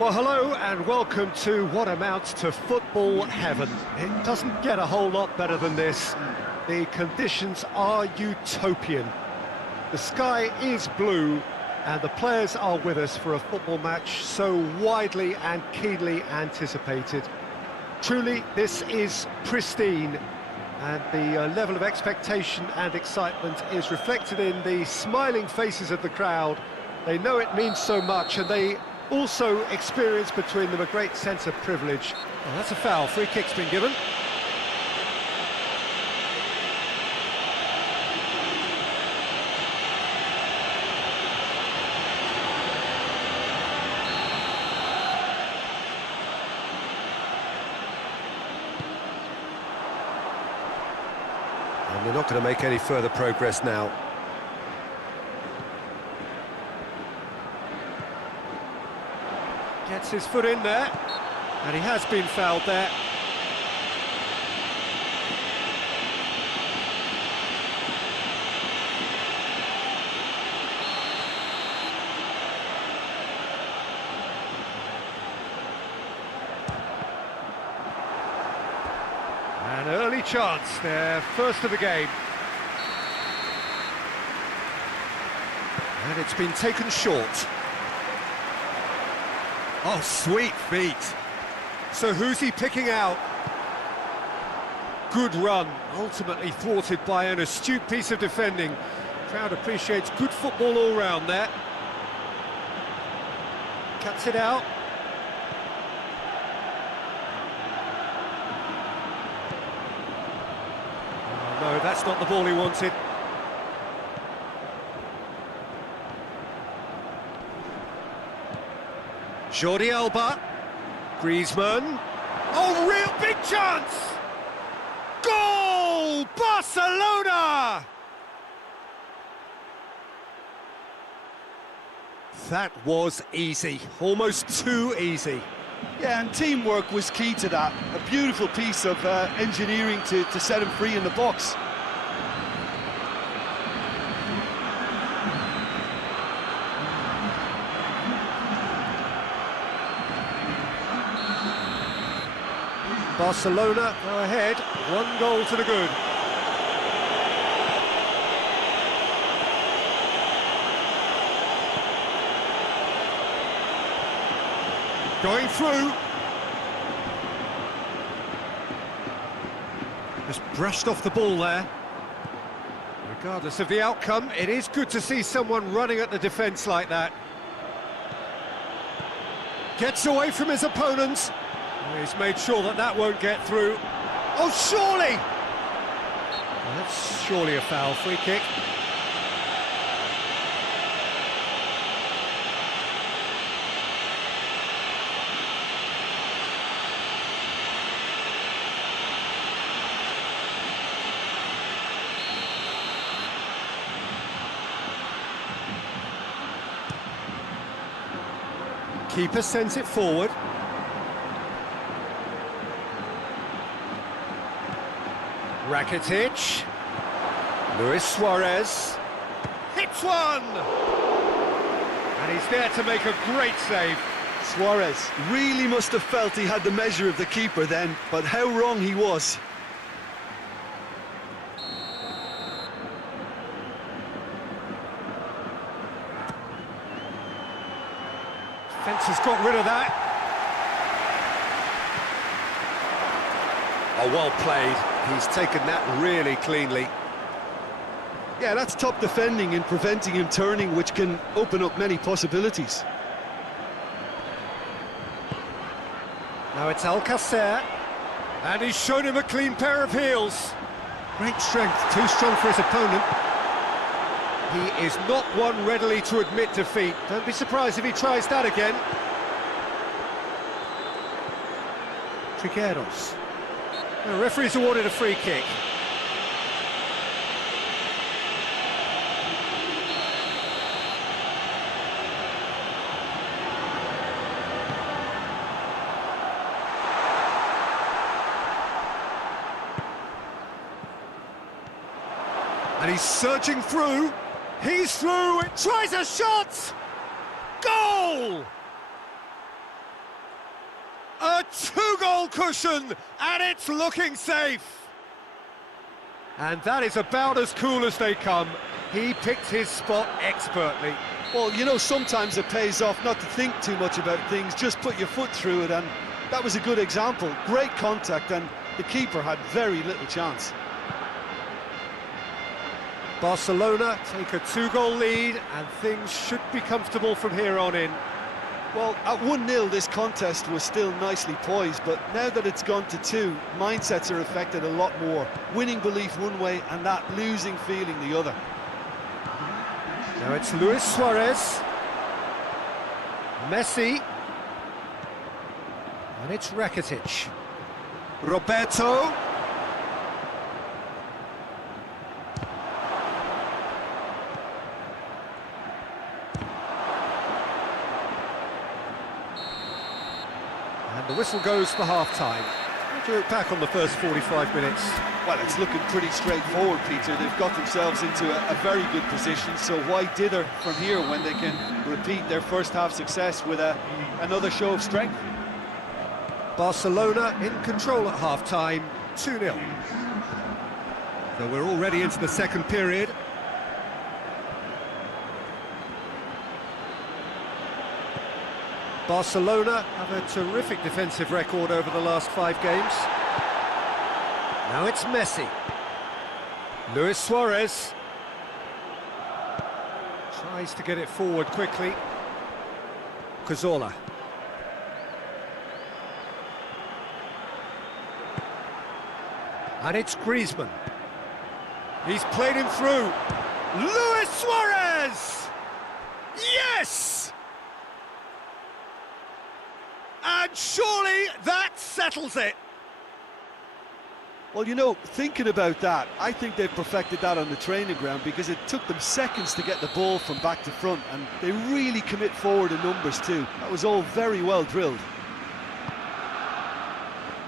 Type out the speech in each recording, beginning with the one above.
Well, hello and welcome to what amounts to football heaven. It doesn't get a whole lot better than this. The conditions are utopian. The sky is blue and the players are with us for a football match so widely and keenly anticipated. Truly, this is pristine, and the level of expectation and excitement is reflected in the smiling faces of the crowd. They know it means so much, and they also experience between them a great sense of privilege. Well, that's a foul. Free kick's been given. And they're not going to make any further progress now. Gets his foot in there, and he has been fouled there. An early chance, their first of the game. And it's been taken short. Oh, sweet feet. So who's he picking out? Good run, ultimately thwarted by an astute piece of defending. Crowd appreciates good football all round there. Cuts it out. Oh, no, that's not the ball he wanted. Jordi Alba, Griezmann, oh, real big chance! Goal! Barcelona! That was easy, almost too easy. Yeah, and teamwork was key to that. A beautiful piece of engineering to set him free in the box. Barcelona go ahead, 1 goal to the good. Going through. Just brushed off the ball there. Regardless of the outcome, it is good to see someone running at the defence like that. Gets away from his opponents. He's made sure that that won't get through. Oh, surely! Well, that's surely a foul. Free kick. Keeper sends it forward. Rakitic, Luis Suarez, hits one! And he's there to make a great save. Suarez really must have felt he had the measure of the keeper then, but how wrong he was. Defence has got rid of that. Oh, well played. He's taken that really cleanly. Yeah, that's top defending and preventing him turning, which can open up many possibilities. Now it's Alcacer, and he's shown him a clean pair of heels. Great strength, too strong for his opponent. He is not one readily to admit defeat. Don't be surprised if he tries that again. Trigueros. The referee's awarded a free kick. And he's surging through. He's through. It tries a shot. Goal! Two-goal cushion, and it's looking safe. And that is about as cool as they come. He picked his spot expertly. Well, you know, sometimes it pays off not to think too much about things, just put your foot through it, and that was a good example. Great contact, and the keeper had very little chance. Barcelona take a two-goal lead, and things should be comfortable from here on in. Well, at 1-0 this contest was still nicely poised, but now that it's gone to 2, mindsets are affected a lot more. Winning belief one way and that losing feeling the other. Now it's Luis Suarez, Messi, and it's Rakitic. Roberto. And the whistle goes for half-time. What do you look back on the first 45 minutes? Well, it's looking pretty straightforward, Peter. They've got themselves into a very good position, so why dither from here when they can repeat their first half success with another show of strength? Barcelona in control at half-time, 2-0. So we're already into the second period. Barcelona have a terrific defensive record over the last 5 games. Now it's Messi. Luis Suarez. Tries to get it forward quickly. Cazorla. And it's Griezmann. He's played him through. Luis Suarez! Yes! And surely that settles it. Well, you know, thinking about that, I think they've perfected that on the training ground because it took them seconds to get the ball from back to front, and they really commit forward in numbers too. That was all very well drilled.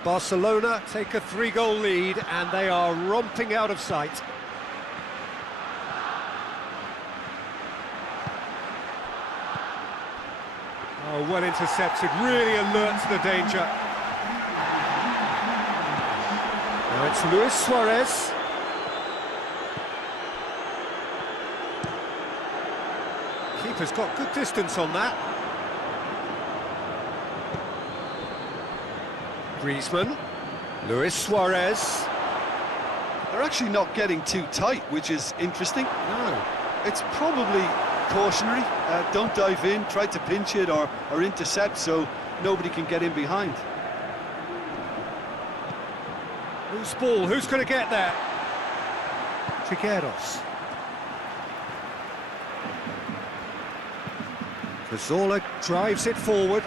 Barcelona take a 3-goal lead and they are romping out of sight. Oh, well intercepted, really alert to the danger. Now it's Luis Suarez. Keeper's got good distance on that. Griezmann, Luis Suarez. They're actually not getting too tight, which is interesting. No. It's probably cautionary. Don't dive in, try to pinch it or intercept so nobody can get in behind. Who's ball? Who's going to get there? Trigueros. Cazorla drives it forward.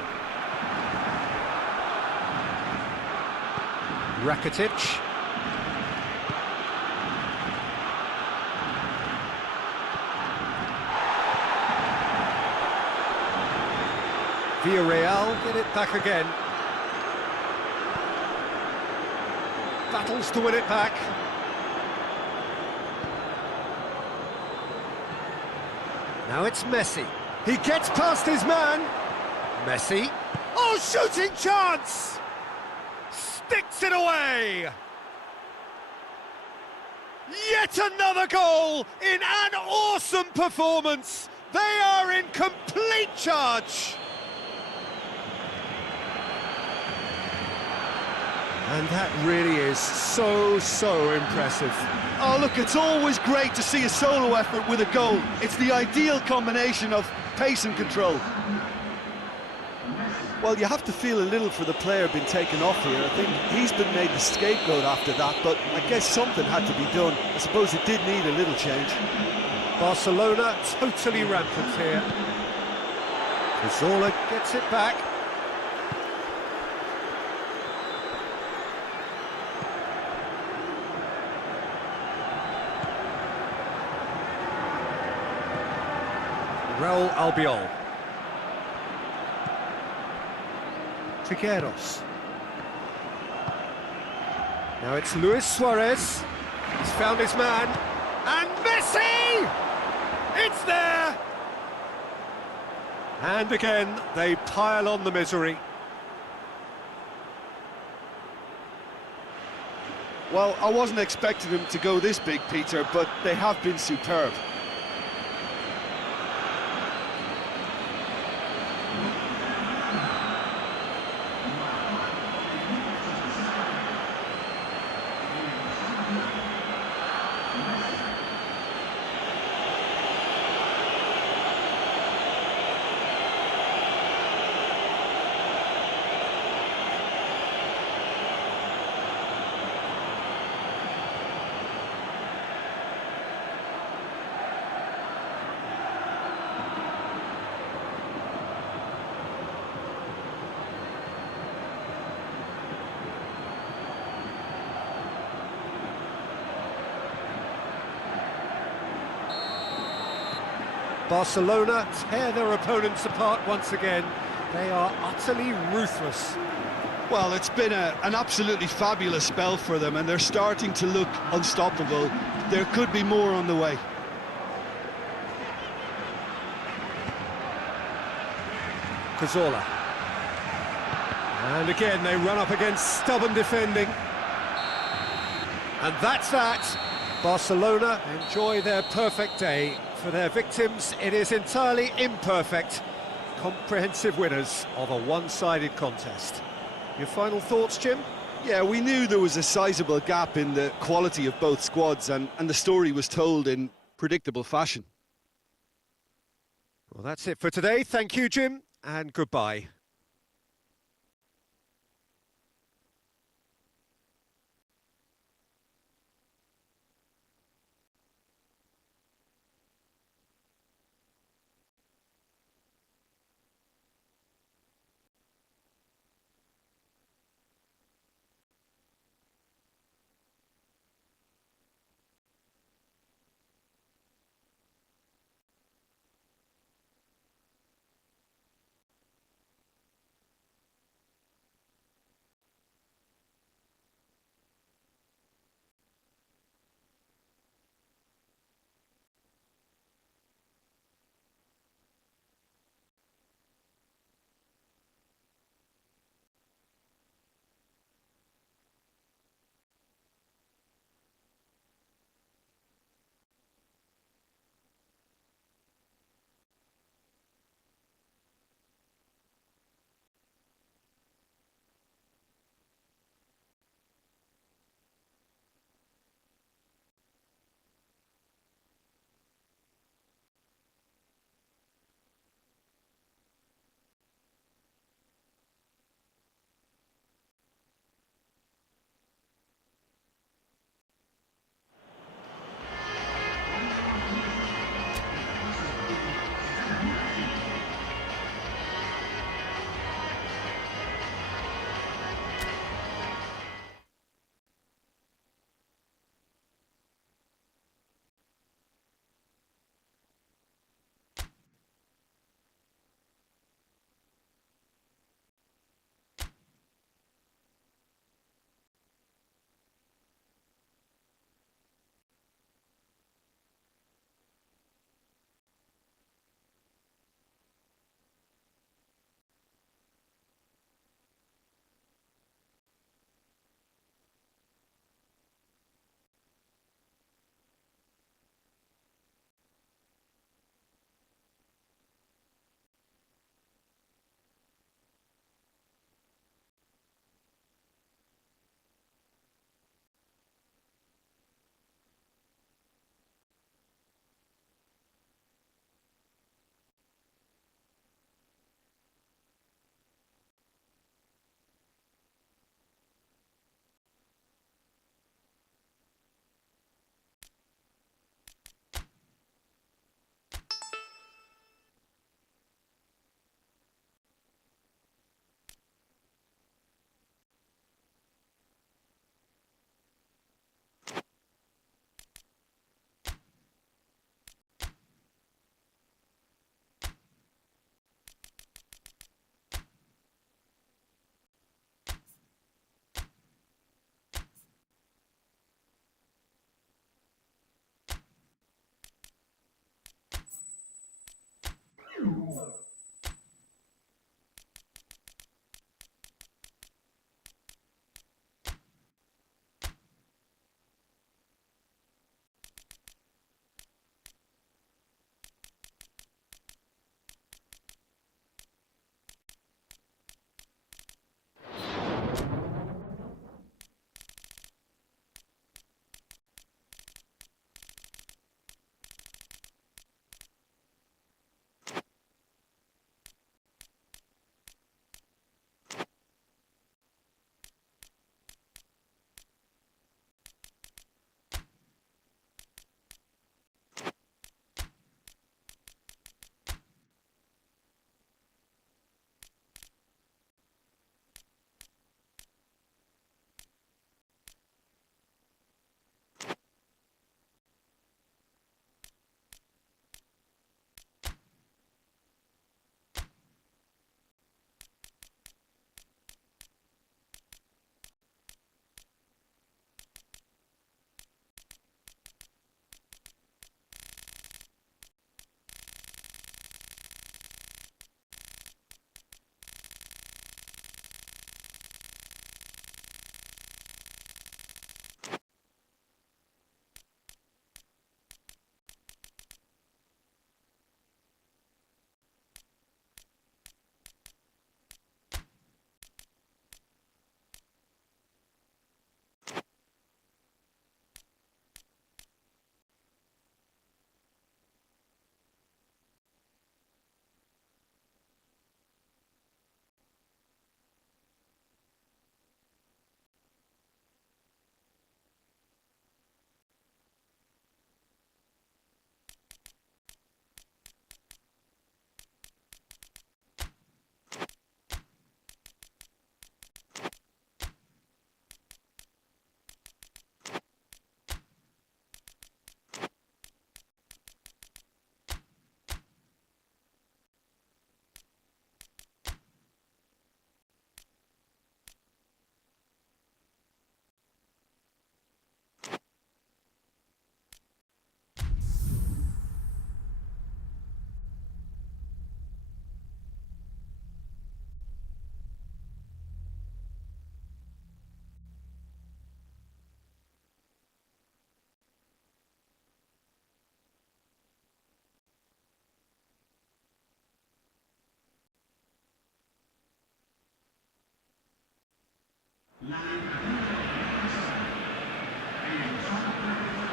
Rakitic. Villarreal get it back again. Battles to win it back. Now it's Messi. He gets past his man. Messi. Oh, shooting chance! Sticks it away! Yet another goal in an awesome performance! They are in complete charge! And that really is so impressive. Oh, look, it's always great to see a solo effort with a goal. It's the ideal combination of pace and control. Well, you have to feel a little for the player being taken off here. I think he's been made the scapegoat after that, but I guess something had to be done. I suppose it did need a little change. Barcelona totally rampant here. Cazorla gets it back. Raul Albiol. Trigueros. Now it's Luis Suarez. He's found his man. And Messi! It's there! And again, they pile on the misery. Well, I wasn't expecting them to go this big, Peter, but they have been superb. Barcelona tear their opponents apart once again. They are utterly ruthless. Well, it's been an absolutely fabulous spell for them, and they're starting to look unstoppable. There could be more on the way. Cazorla. And again, they run up against stubborn defending. And that's that. Barcelona enjoy their perfect day. For their victims, it is entirely imperfect. Comprehensive winners of a one-sided contest. Your final thoughts, Jim? Yeah, we knew there was a sizable gap in the quality of both squads, and the story was told in predictable fashion. Well, that's it for today. Thank you, Jim, and goodbye.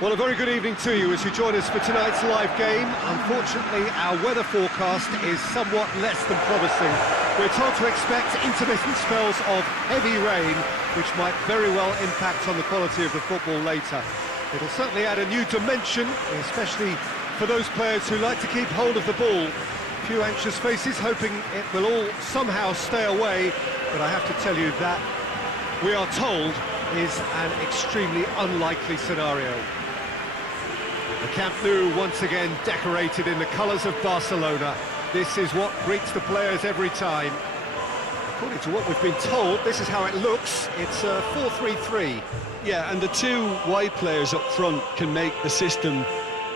Well, a very good evening to you as you join us for tonight's live game. Unfortunately, our weather forecast is somewhat less than promising. We're told to expect intermittent spells of heavy rain, which might very well impact on the quality of the football later. It'll certainly add a new dimension, especially for those players who like to keep hold of the ball. A few anxious faces hoping it will all somehow stay away, but I have to tell you that, we are told, is an extremely unlikely scenario. The Camp Nou once again decorated in the colours of Barcelona. This is what greets the players every time. According to what we've been told, this is how it looks. It's a 4-3-3. Yeah, and the two wide players up front can make the system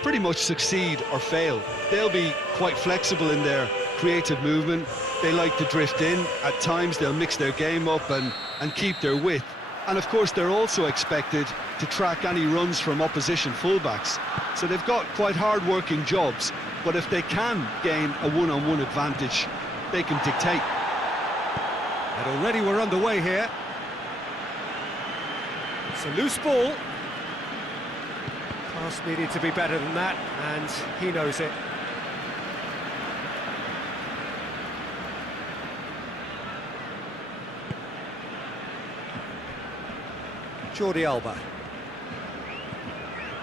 pretty much succeed or fail. They'll be quite flexible in their creative movement. They like to drift in. At times they'll mix their game up and keep their width. And of course they're also expected to track any runs from opposition fullbacks. So they've got quite hard-working jobs, but if they can gain a one-on-one advantage, they can dictate. And already we're underway here. It's a loose ball. Pass needed to be better than that, and he knows it. Jordi Alba.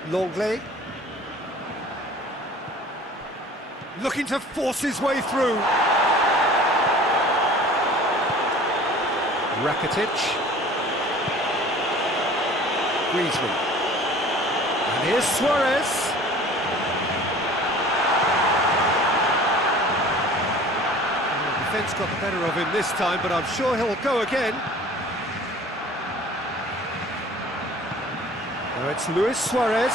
Leauge. Looking to force his way through. Rakitic. Griezmann. And here's Suarez. The defence got the better of him this time, but I'm sure he'll go again. Now it's Luis Suarez.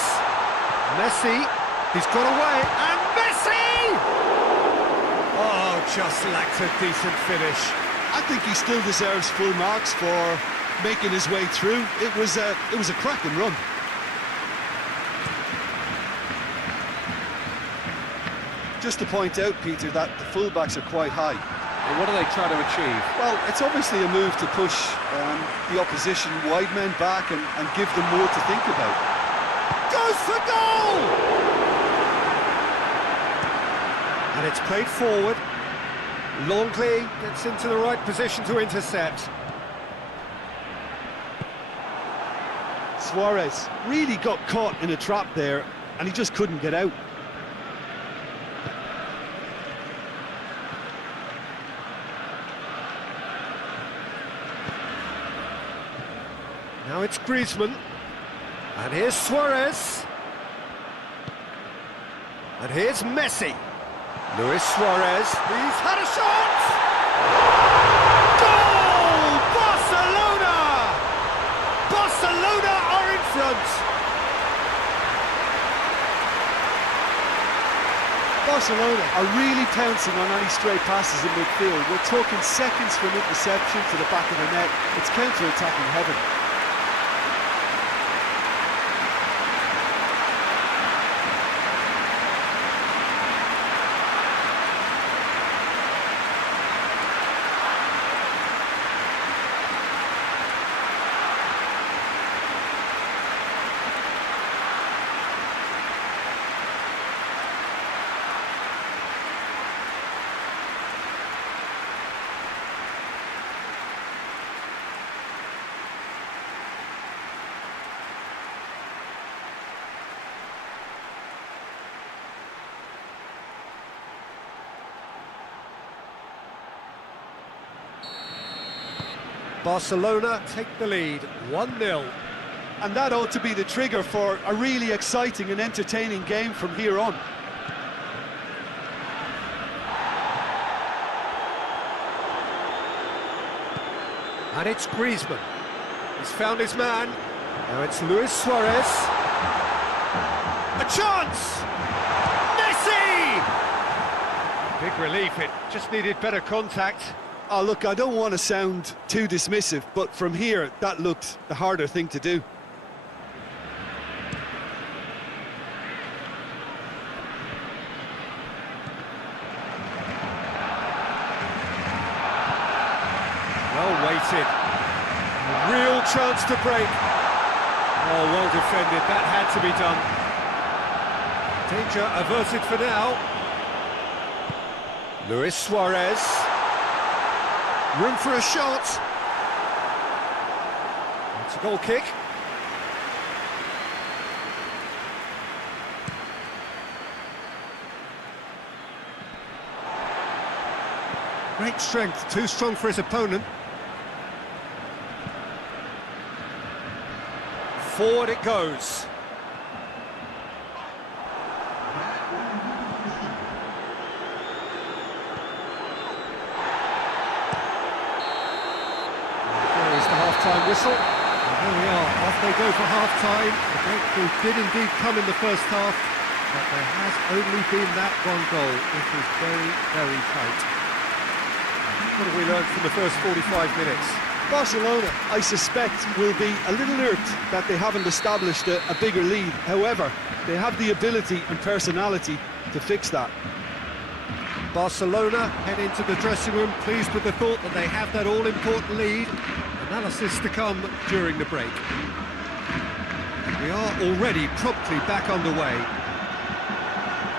Messi. He's got away. And Messi! Oh, just lacked a decent finish. I think he still deserves full marks for making his way through. It was a cracking run. Just to point out, Peter, that the fullbacks are quite high. And what are they trying to achieve? Well, it's obviously a move to push the opposition wide men back and give them more to think about. Goes for goal! And it's played forward. Leauge gets into the right position to intercept. Suarez really got caught in a trap there, and he just couldn't get out. Now it's Griezmann. And here's Suarez. And here's Messi. Luis Suarez, he's had a shot! Goal! Barcelona! Barcelona are in front! Barcelona are really pouncing on any stray passes in midfield. We're talking seconds from interception to the back of the net. It's counter-attacking heaven. Barcelona take the lead, 1-0. And that ought to be the trigger for a really exciting and entertaining game from here on. And it's Griezmann. He's found his man. Now it's Luis Suarez. A chance! Messi! Big relief, it just needed better contact. Oh, look, I don't want to sound too dismissive, but from here, that looked the harder thing to do. Well weighted. A real chance to break. Oh, well defended, that had to be done. Danger averted for now. Luis Suarez. Room for a shot. It's a goal kick. Great strength, too strong for his opponent. Forward it goes. There is the half-time whistle. And here we are, off they go for half-time. The breakthrough did indeed come in the first half, but there has only been that one goal. It was very, very tight. What have we learned from the first 45 minutes? Barcelona, I suspect, will be a little irked that they haven't established a bigger lead. However, they have the ability and personality to fix that. Barcelona head into the dressing room pleased with the thought that they have that all-important lead. Analysis to come during the break. We are already promptly back underway.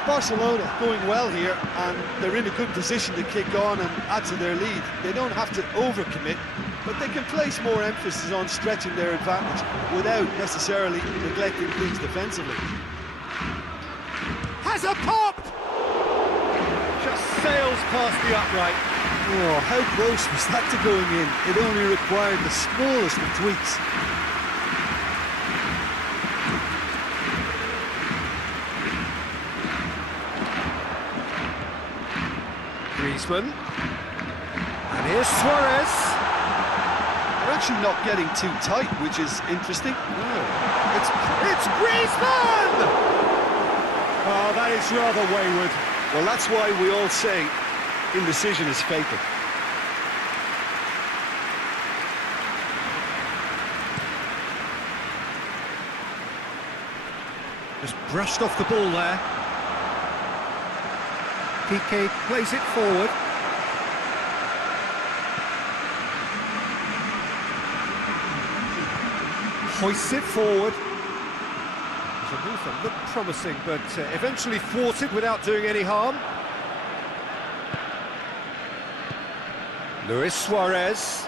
Barcelona going well here, and they're in a good position to kick on and add to their lead. They don't have to overcommit, but they can place more emphasis on stretching their advantage without necessarily neglecting things defensively. Has a pop! Just sails past the upright. Oh, how close was that to going in? It only required the smallest of tweaks. Griezmann. And here's Suarez. They're actually not getting too tight, which is interesting. No. It's Griezmann! Oh, that is rather wayward. Well, that's why we all say indecision is fatal. Just brushed off the ball there. Piqué plays it forward. Hoists it forward. The movement looked promising, but eventually thwarted without doing any harm. Luis Suarez.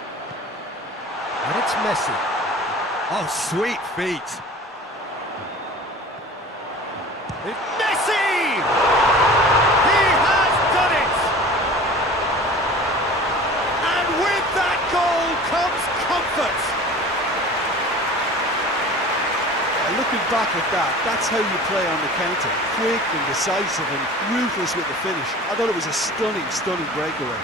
And it's Messi. Oh, sweet feet. It's Messi! Comes comfort. Looking back at that, that's how you play on the counter. Quick and decisive and ruthless with the finish. I thought it was a stunning, stunning breakaway.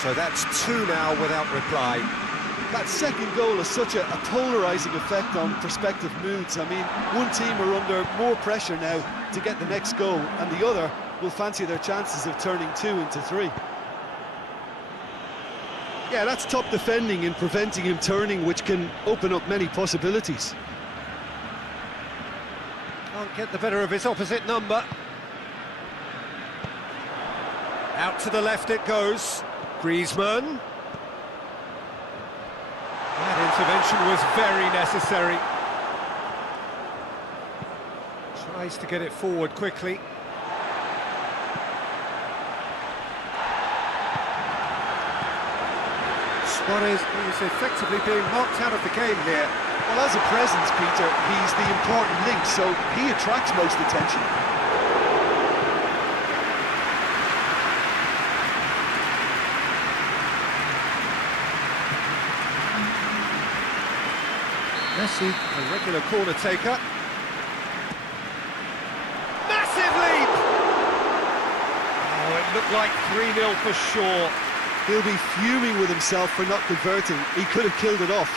So that's two now without reply. That second goal has such a polarising effect on prospective moods. I mean, one team are under more pressure now to get the next goal, and the other will fancy their chances of turning 2 into 3. Yeah, that's top defending and preventing him turning, which can open up many possibilities. Can't get the better of his opposite number. Out to the left it goes. Griezmann. That intervention was very necessary. Tries to get it forward quickly. Suarez is effectively being marked out of the game here. Well, as a presence, Peter, he's the important link, so he attracts most attention. Messi, a regular corner taker. Massive leap! Oh, it looked like 3-0 for sure. He'll be fuming with himself for not converting. He could have killed it off.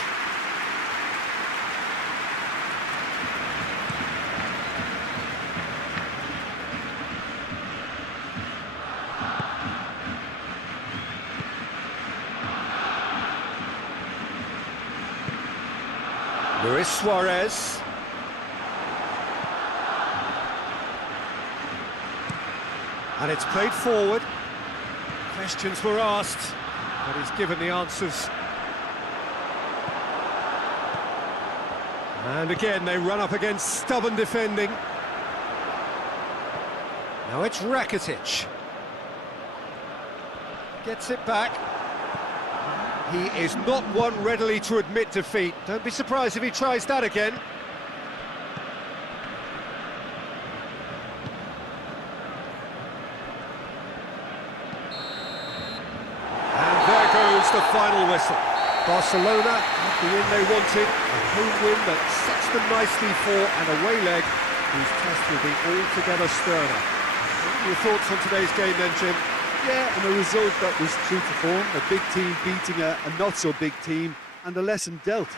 Luis Suarez. And it's played forward. Questions were asked, but he's given the answers. And again, they run up against stubborn defending. Now it's Rakitic. Gets it back. He is not one readily to admit defeat. Don't be surprised if he tries that again. And there goes the final whistle. Barcelona have the win they wanted, a home win that sets them nicely for an away leg whose test will be altogether sterner. What are your thoughts on today's game then, Jim? Yeah, and a result that was true to form, a big team beating a not-so-big team, and a lesson dealt.